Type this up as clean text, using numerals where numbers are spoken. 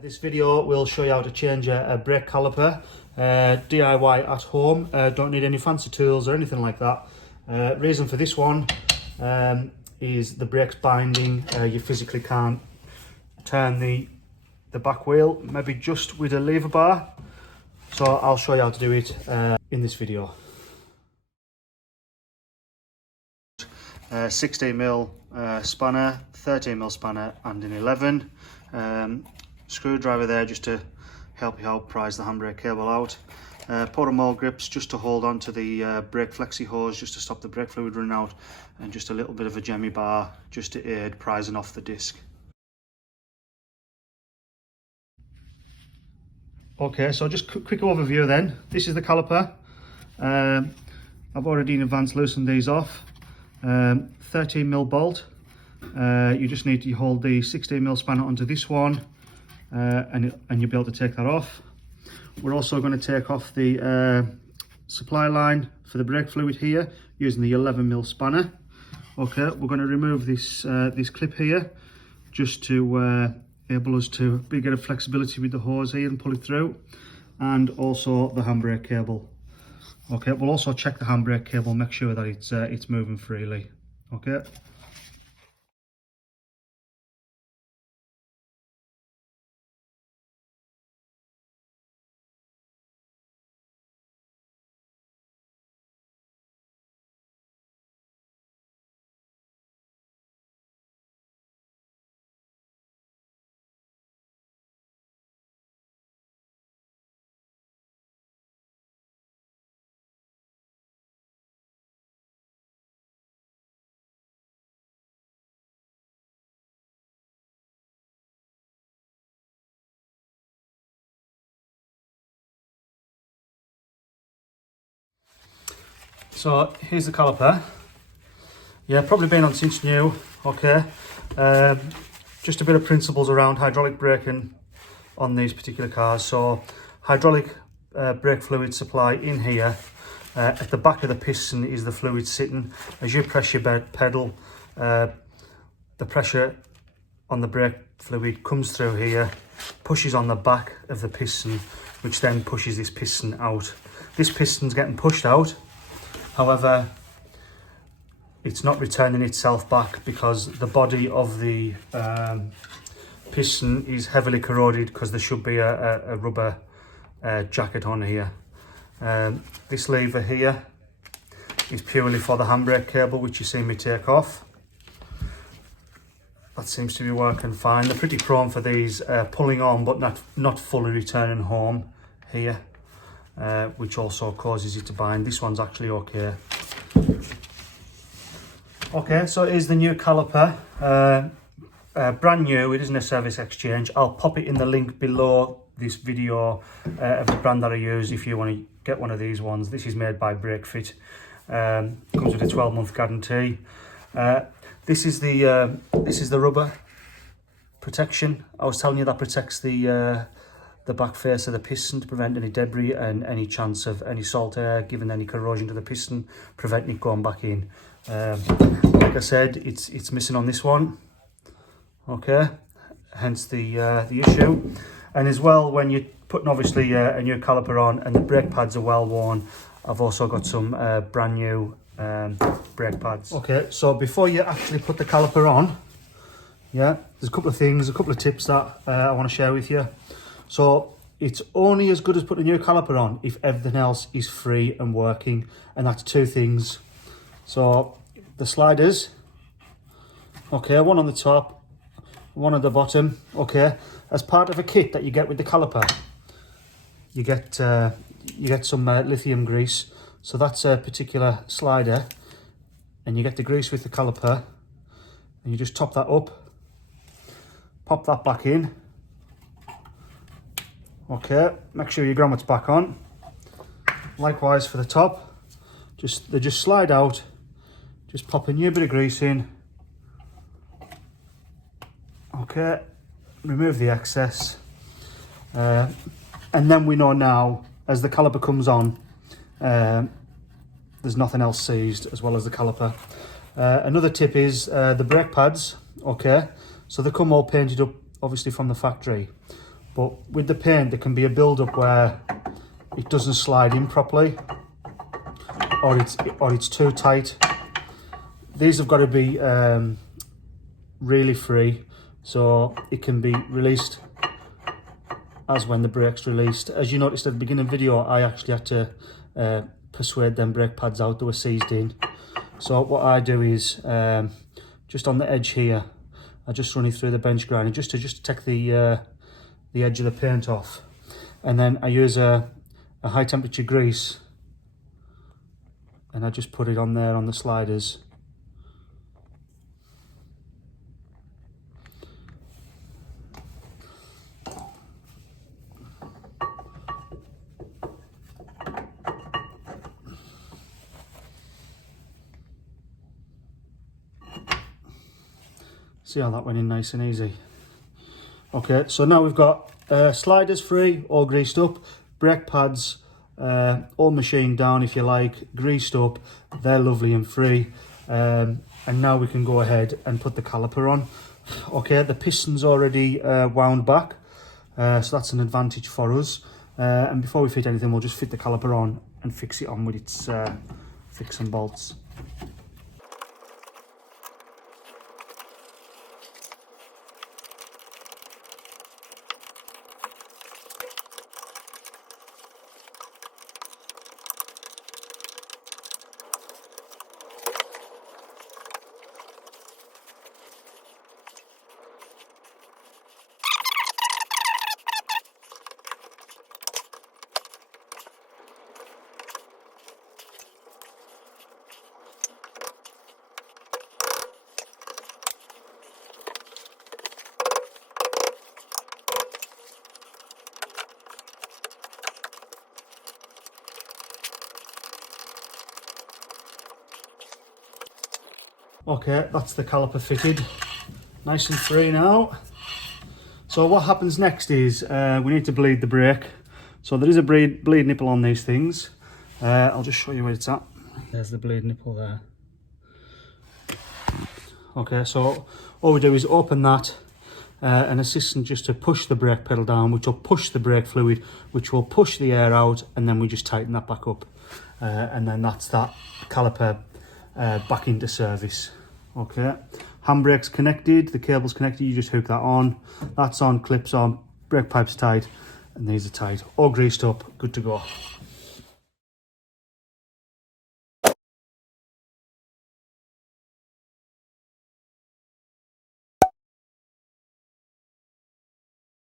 This video will show you how to change a brake caliper, DIY at home. Don't need any fancy tools or anything like that. Reason for this one is the brake's binding. You physically can't turn the back wheel, maybe just with a lever bar. So I'll show you how to do it in this video. 16mm spanner, 13mm spanner and an 11. Screwdriver there just to help you out prise the handbrake cable out. Portamol grips just to hold on to the brake flexi hose just to stop the brake fluid running out, and just a little bit of a jemmy bar just to aid prising off the disc. Okay, so just quick overview then. This is the caliper. I've already in advance loosened these off. 13mm bolt. You just need to hold the 16mm spanner onto this one, and you'll be able to take that off. We're also going to take off the supply line for the brake fluid here using the 11mm spanner. Okay, we're going to remove this this clip here just to enable us to get a bit of flexibility with the hose here and pull it through, and also the handbrake cable. Okay, we'll also check the handbrake cable, make sure that it's moving freely. Okay. So here's the caliper. Yeah, probably been on since new. Okay, just a bit of principles around hydraulic braking on these particular cars. So hydraulic brake fluid supply in here. At the back of the piston is the fluid sitting. As you press your pedal, the pressure on the brake fluid comes through here, pushes on the back of the piston, which then pushes this piston out. This piston's getting pushed out. However, it's not returning itself back because the body of the piston is heavily corroded, because there should be a rubber jacket on here. This lever here is purely for the handbrake cable, which you see me take off. That seems to be working fine. They're pretty prone for these pulling on, but not fully returning home here. Which also causes it to bind. This one's actually okay. Okay, so here's the new caliper. Brand new, it isn't a service exchange. I'll pop it in the link below this video of the brand that I use if you want to get one of these ones. This is made by BrakeFit. Comes with a 12-month guarantee. This is the rubber protection. I was telling you that protects the back face of the piston to prevent any debris and any chance of any salt air giving any corrosion to the piston, preventing it going back in. Like I said, it's missing on this one. Okay, hence the issue. And as well, when you're putting obviously a new caliper on and the brake pads are well worn, I've also got some brand new brake pads. Okay, so before you actually put the caliper on, yeah, there's a couple of things, a couple of tips that I want to share with you. So it's only as good as putting a new caliper on if everything else is free and working, and that's two things. So the sliders, okay, one on the top, one at the bottom. Okay, as part of a kit that you get with the caliper, you get some lithium grease. So that's a particular slider, and you get the grease with the caliper, and you just top that up, pop that back in. Okay, make sure your grommets back on. Likewise for the top, they just slide out. Just pop a new bit of grease in. Okay, remove the excess, and then we know now as the caliper comes on, there's nothing else seized as well as the caliper. Another tip is the brake pads. Okay, so they come all painted up obviously from the factory. But with the paint, there can be a build-up where it doesn't slide in properly, or it's too tight. These have got to be really free, so it can be released as when the brake's released. As you noticed at the beginning of the video, I actually had to persuade them brake pads out, they were seized in. So what I do is, just on the edge here, I just run it through the bench grinder just to take the edge of the paint off. And then I use a high temperature grease, and I just put it on there on the sliders. See how that went in nice and easy. Okay, so now we've got sliders free, all greased up, brake pads all machined down if you like, greased up, they're lovely and free. And now we can go ahead and put the caliper on. Okay, the piston's already wound back, so that's an advantage for us. And before we fit anything, we'll just fit the caliper on and fix it on with its fix and bolts. Okay, that's the caliper fitted, nice and free now. So what happens next is we need to bleed the brake. So there is a bleed nipple on these things. I'll just show you where it's at. There's the bleed nipple there. Okay, so all we do is open that and assist just to push the brake pedal down, which will push the brake fluid, which will push the air out, and then we just tighten that back up. And then that's that caliper back into service. Okay, handbrake's connected, the cable's connected, you just hook that on, that's on, clips on, brake pipe's tight, and these are tight, all greased up, good to go.